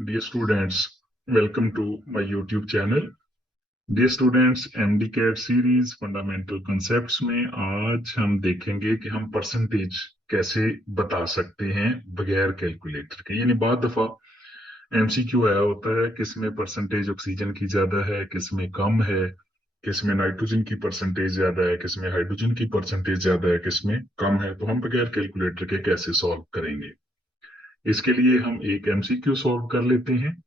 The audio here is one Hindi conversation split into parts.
Dear students, welcome to my YouTube channel. Dear students, MD-CAT series fundamental concepts में आज हम देखेंगे कि हम परसेंटेज कैसे बता सकते हैं बगैर कैलकुलेटर के। यानी बहुत दफा एमसीक्यू आया होता है किसमें परसेंटेज ऑक्सीजन की ज्यादा है, किसमें कम है, किसमें नाइट्रोजन की परसेंटेज ज्यादा है, किसमें हाइड्रोजन की परसेंटेज ज्यादा है, किसमें कम है। तो हम बगैर कैलकुलेटर के कैसे सॉल्व करेंगे। इसके लिए हम एक एमसीक्यू सॉल्व कर लेते हैं।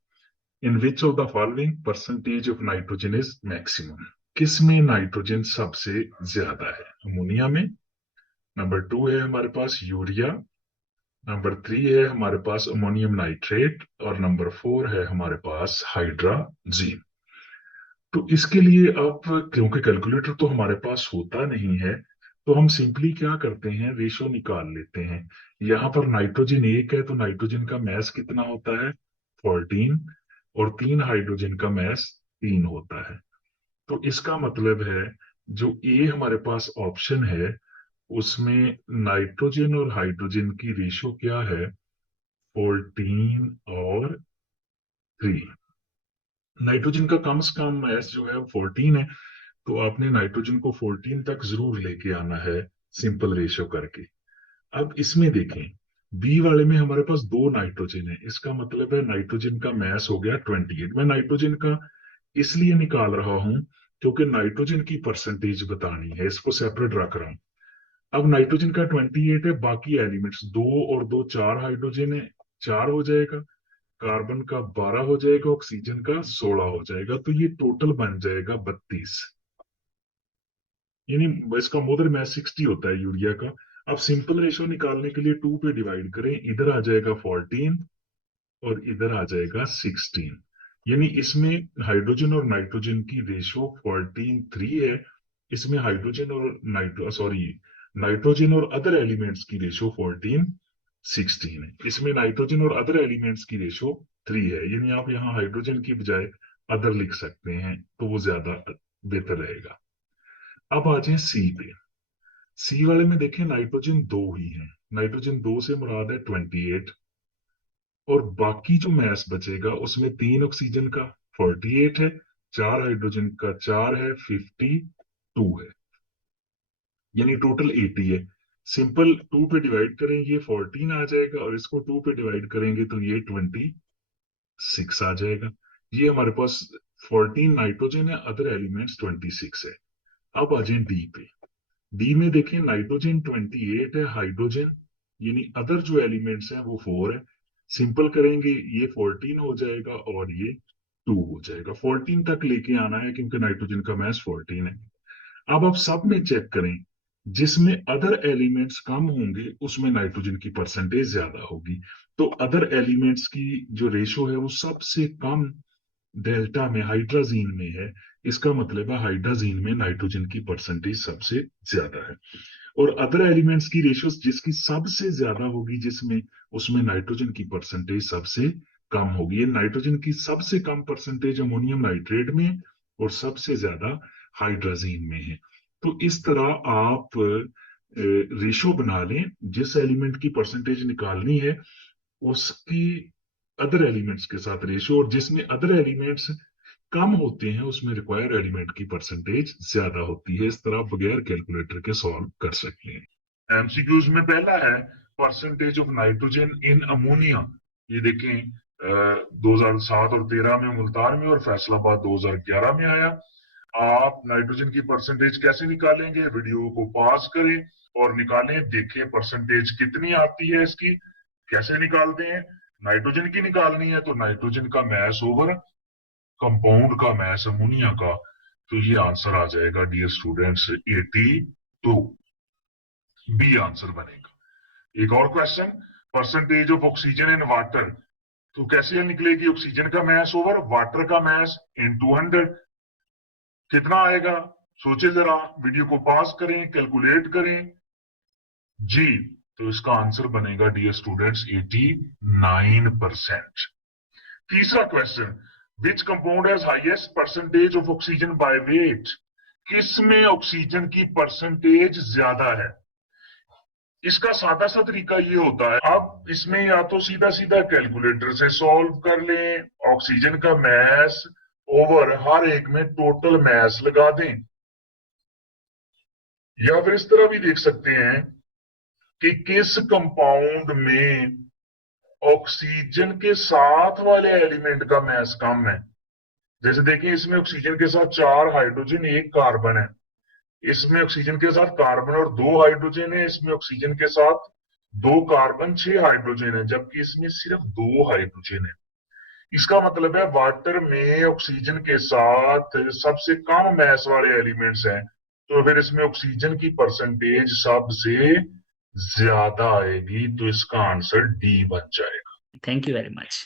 In which of the following percentage of nitrogen is maximum. किसमें नाइट्रोजन सबसे ज्यादा है। अमोनिया में। नंबर 2 है हमारे पास यूरिया। नंबर 3 है हमारे पास अमोनियम नाइट्रेट। और नंबर 4 है हमारे पास हाइड्राजीन। तो इसके लिए अब क्योंकि कैलकुलेटर तो हमारे पास होता नहीं है, तो हम सिंपली क्या करते हैं, रेशो निकाल लेते हैं। यहां पर नाइट्रोजन 1 है तो नाइट्रोजन का मैस कितना होता है, 14। और 3 हाइड्रोजन का मैस 3 होता है। तो इसका मतलब है जो ए हमारे पास ऑप्शन है उसमें नाइट्रोजन और हाइड्रोजन की रेशो क्या है, 14 और 3। नाइट्रोजन का कम से कम मैस जो है वो 14 है, तो आपने नाइट्रोजन को 14 तक जरूर लेके आना है सिंपल रेशियो करके। अब इसमें देखें, बी वाले में हमारे पास 2 नाइट्रोजन है, इसका मतलब है नाइट्रोजन का मैस हो गया 28। मैं नाइट्रोजन का इसलिए निकाल रहा हूं क्योंकि नाइट्रोजन की परसेंटेज बतानी है, इसको सेपरेट रख रहा हूं। अब नाइट्रोजन का 28 है, बाकी एलिमेंट्स 2 और 2 4 हाइड्रोजन है, 4 हो जाएगा। कार्बन का 12 हो जाएगा, ऑक्सीजन का 16 हो जाएगा, तो ये टोटल बन जाएगा 32। यानी इसका मोलर मैस 60 होता है यूरिया का। अब सिंपल रेशो निकालने के लिए 2 पे डिवाइड करें, इधर आ जाएगा 14 और इधर आ जाएगा 16। यानी इसमें हाइड्रोजन और नाइट्रोजन की रेशो 14:3 है। इसमें हाइड्रोजन और नाइट्रोजन और अदर एलिमेंट्स की रेशो 14:16 है। इसमें नाइट्रोजन और अदर एलिमेंट्स की रेशो 3 है। यानी आप यहाँ हाइड्रोजन की बजाय अदर लिख सकते हैं, तो वो ज्यादा बेहतर रहेगा। अब आ जाए सी पे। सी वाले में देखें नाइट्रोजन 2 ही है, नाइट्रोजन 2 से मुराद है 28। और बाकी जो मैस बचेगा उसमें 3 ऑक्सीजन का 48 है, 4 हाइड्रोजन का 4 है, 52 है। यानी टोटल 80 है। सिंपल 2 पे डिवाइड करें ये 14 आ जाएगा, और इसको 2 पे डिवाइड करेंगे तो ये 26 आ जाएगा। ये हमारे पास 14 नाइट्रोजन है, अदर एलिमेंट्स 26 है। अब आ जाए डी पे। डी में देखें नाइट्रोजन 28 है, हाइड्रोजन यानी अदर जो एलिमेंट्स हैं वो 4 है। सिंपल करेंगे ये 14 हो जाएगा और ये 2 हो जाएगा। 14 तक लेके आना है क्योंकि नाइट्रोजन का मैस 14 है। अब आप सब में चेक करें, जिसमें अदर एलिमेंट्स कम होंगे उसमें नाइट्रोजन की परसेंटेज ज्यादा होगी। तो अदर एलिमेंट्स की जो रेशो है वो सबसे कम डेल्टा में हाइड्राजीन में है। इसका मतलब है हाइड्राजीन में नाइट्रोजन की परसेंटेज सबसे ज्यादा है। और अदर एलिमेंट्स की रेशियो जिसकी सबसे ज्यादा होगी जिसमें, उसमें नाइट्रोजन की परसेंटेज सबसे कम होगी। ये नाइट्रोजन की सबसे कम परसेंटेज अमोनियम नाइट्रेट में और सबसे ज्यादा हाइड्राजीन में है। तो इस तरह आप रेशो बना लें, जिस एलिमेंट की परसेंटेज निकालनी है उसकी अदर एलिमेंट्स के साथ रेशो, और जिसमें अदर एलिमेंट्स कम होते हैं उसमें रिक्वायर्ड एलिमेंट की परसेंटेज ज्यादा होती है। इस तरह आप बगैर कैलकुलेटर के सॉल्व कर सकते हैं। एमसीक्यूज में पहला है percentage of nitrogen in ammonia. ये देखें 2007 और 13 में मुल्तान में और फैसलाबाद 2011 में आया। आप नाइट्रोजन की परसेंटेज कैसे निकालेंगे, वीडियो को पॉज करें और निकालें, देखें परसेंटेज कितनी आती है इसकी। कैसे निकालते हैं, नाइट्रोजन की निकालनी है तो नाइट्रोजन का मैस ओवर कंपाउंड का मैस अमोनिया का, तो ये आंसर आ जाएगा डियर स्टूडेंट्स 82। बी आंसर बनेगा। एक और question, percentage of oxygen in water. तो कैसे निकलेगी, ऑक्सीजन का मैस ओवर वाटर का मैस इनटू 100। कितना आएगा, सोचे जरा, वीडियो को पॉज करें, कैलकुलेट करें जी। तो इसका आंसर बनेगा डियर स्टूडेंट्स 89%। तीसरा question, which compound has highest percentage of oxygen by weight. किसमें ऑक्सीजन की परसेंटेज ज्यादा है। इसका सादा सा तरीका ये होता है, अब अब इसमें या तो सीधा सीधा कैलकुलेटर से सॉल्व कर लें, ऑक्सीजन का मैस ओवर हर एक में टोटल मैस लगा दें, या फिर इस तरह भी देख सकते हैं कि किस कंपाउंड में ऑक्सीजन के साथ वाले एलिमेंट का मैस कम है। जैसे देखिए इसमें ऑक्सीजन के साथ 4 हाइड्रोजन 1 कार्बन है, इसमें ऑक्सीजन के साथ कार्बन और 2 हाइड्रोजन है, इसमें ऑक्सीजन के साथ 2 कार्बन 6 हाइड्रोजन है, जबकि इसमें सिर्फ 2 हाइड्रोजन है। इसका मतलब है वाटर में ऑक्सीजन के साथ सबसे कम मैस वाले एलिमेंट्स हैं, तो फिर इसमें ऑक्सीजन की परसेंटेज सबसे ज्यादा आएगी, तो इसका आंसर डी बन जाएगा। Thank you very much.